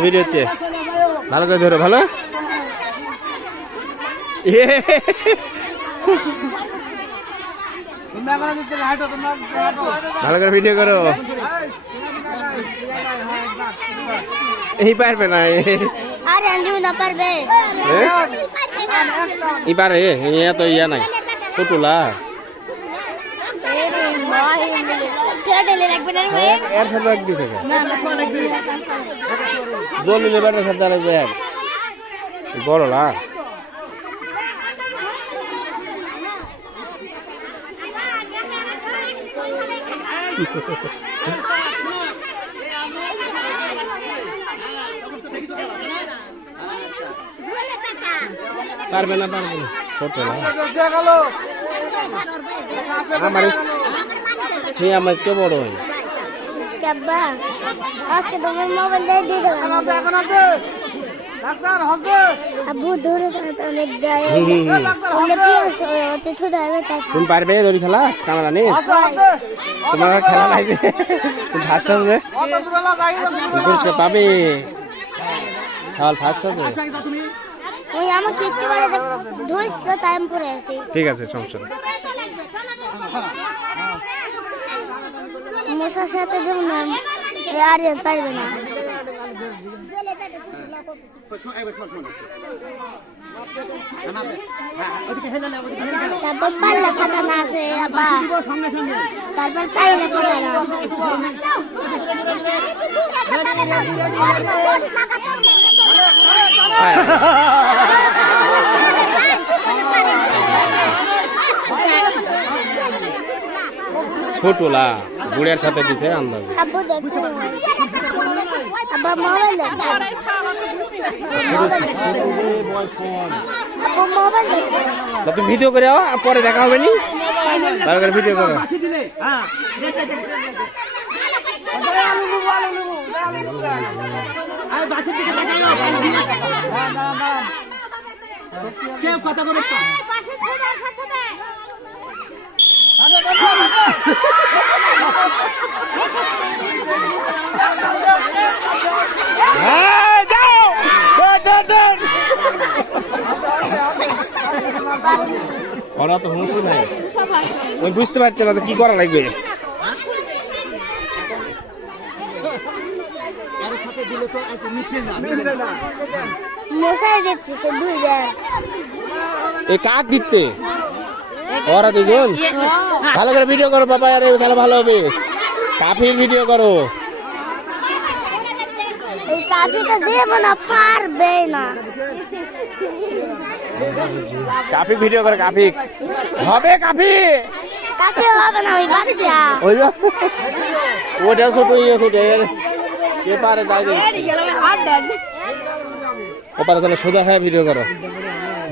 video হচ্ছে ভালো করে ধরো ভালো ভালো করে ভিডিও করো এই পারবে না ই পারে ইয়া তো ইয়া নাই পুতুলা এর সাথে এক দিছে জলি লেবারের সাথে আর এক বড় না পারবে না ছোট না আমার সে আমার চেয়ে বড় হয় আজকে তোমার মোবাইল দিয়ে তুমি পারবে দড়ি খেলা কামড়া নেই তোমার খেলা লাগবে ফার্স্ট আছে পুরস্কার পাবে ফার্স্ট আছে ঠিক আছে সমস্যা মশার সাথে যেমন আর পারবে না তারপর পাল্লা ফাটানো আছে আবার তারপর পাল্লা ফাটানো ছোটলা গুড়ের সাথে দিছে আন্দাজ তুমি ভিডিও করে পরে দেখা হবে নি ভালো করে ভিডিও করো কেউ কথা বলে ওরা তো হুঁশি নাই ওই বুঝতে পারছে না তো কি করা লাগবে এই কাক দিতে ওরা দুজন ভালো করে ভিডিও করো বাবা আরে খেলা ভালো হবে কাফির ভিডিও করো কাফি ভিডিও করে কাফি হবে কাফি ওই যে ওটা ছোট ছোট কে পারে যাই ওপারে চলো সোজা হয়ে ভিডিও করো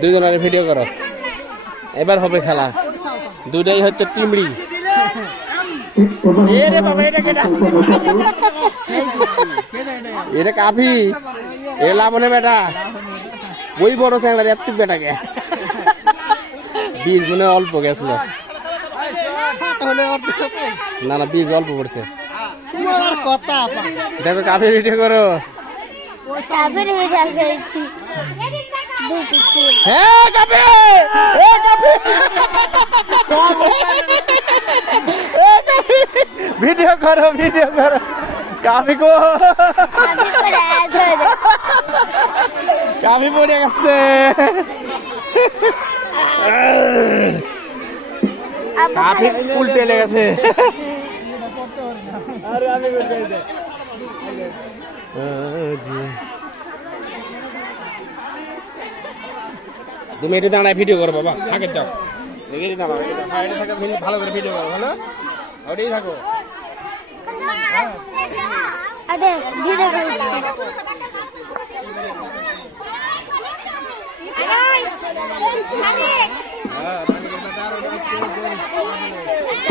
দুজনের ভিডিও করো এবার হবে খেলা দুটাই হচ্ছে টিমড়ি এটা কাফি এ লাবনে বেটা ওই বড় চ্যাংলার এত বেটাকে বীজ মনে অল্প গেছিল না না বীজ অল্প পড়ছে দেখো কাফি ভিডিও করো হ্যাঁ কাফি ভিডিও করো কাফি কো কাফি পড়ে গেছে কাফি উল্টে লেগেছে তুমি এটা দাঁড়ায় ভিডিও করো বাবা আগে যাও ভালো করে ভিডিও করো ভালো ওটাই থাকো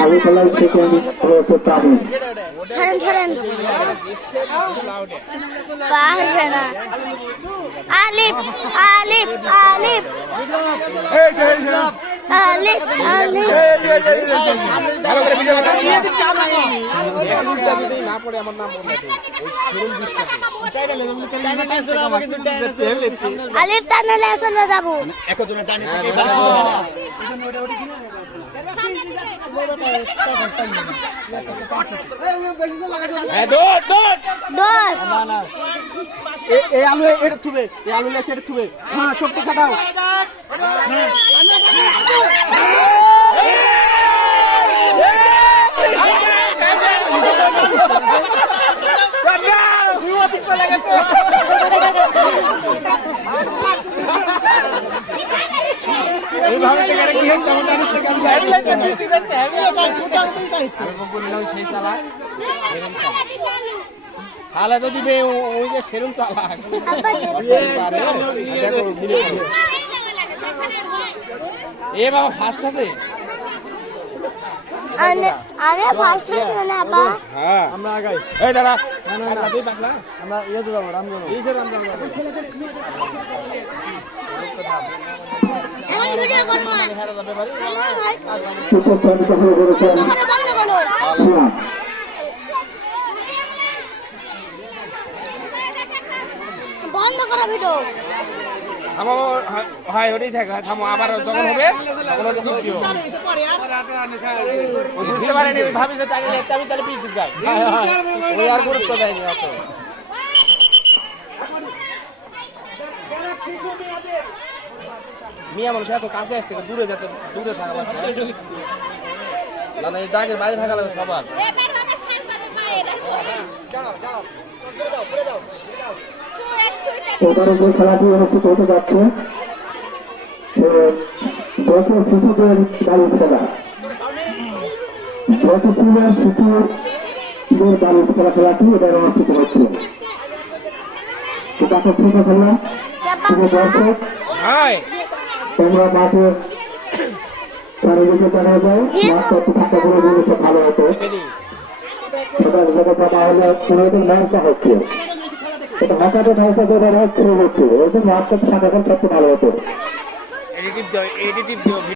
আমি খেলার থেকে আমি পাবো আলিফ আলিফ আলিফ লিস্ট ভালো করে ভিডিও করো যদি না পড়ে আমার নাম বলতে ওই শোরুম 20 টাকা আলিফ টানলে চলে যাবো হ্যাঁ দৌড় দৌড় দৌড় এই আলু এটা থুবে এই আলু লেছে এটা থুবে হ্যাঁ শক্তি খাটাও এইভাবে থেকে কি হয় কেমন জানিস সেই চালাক তাহলে তো দিবে ওই যে সেরম চালাক এ বাবা ফার্স্ট আছে আমি ফার্স্ট হইছি না আপা হ্যাঁ আমরা আগাই এই দাঁড়া তুই পাকলা আমরা ইয়েতে যাবো রামগঞ্জ এই যে রাম যাবো এখন ভিডিও করব হেরা যাবে বাড়ি সুপার চালিত হয়ে করেছেন বন্ধ করো সিয়াম বন্ধ করো ভিডিও থামো হয় ওটাই থাক থামো আবার যখন হবে তখন ওটা বুঝ দিও ও বুঝতে পারেনি ওই ভাবি যে টাইলে আমি তাহলে পিছ দিক যাই ওই আর গুরুত্ব দেয়নি অত মিয়া মানুষ এত কাছে আসতে দূরে যেতে দূরে থাকা লাগবে না না এই দাগের বাইরে থাকা লাগবে সবার এবারে যে খেলাটি অনুষ্ঠিত হতে যাচ্ছে বছর শিশুদের বালিশ খেলা বছর শিশুদের বালিশ খেলা খেলাটি এবার অনুষ্ঠিত হচ্ছে তাকে শুরু করলাম শুভ দর্শক হাই তোমরা মাঠে চারিদিকে দেখা যায় মাঠটা একটু ফাঁকা করে দিলে সব ভালো হতো সেটা তাহলে পুরোটা মঞ্চা হচ্ছে এটা হঠাৎ ধারসা করে শুরু হচ্ছে ওই জন্য মাঠটা ফাঁকা করে সবচেয়ে ভালো হতো এডিটিভ দিও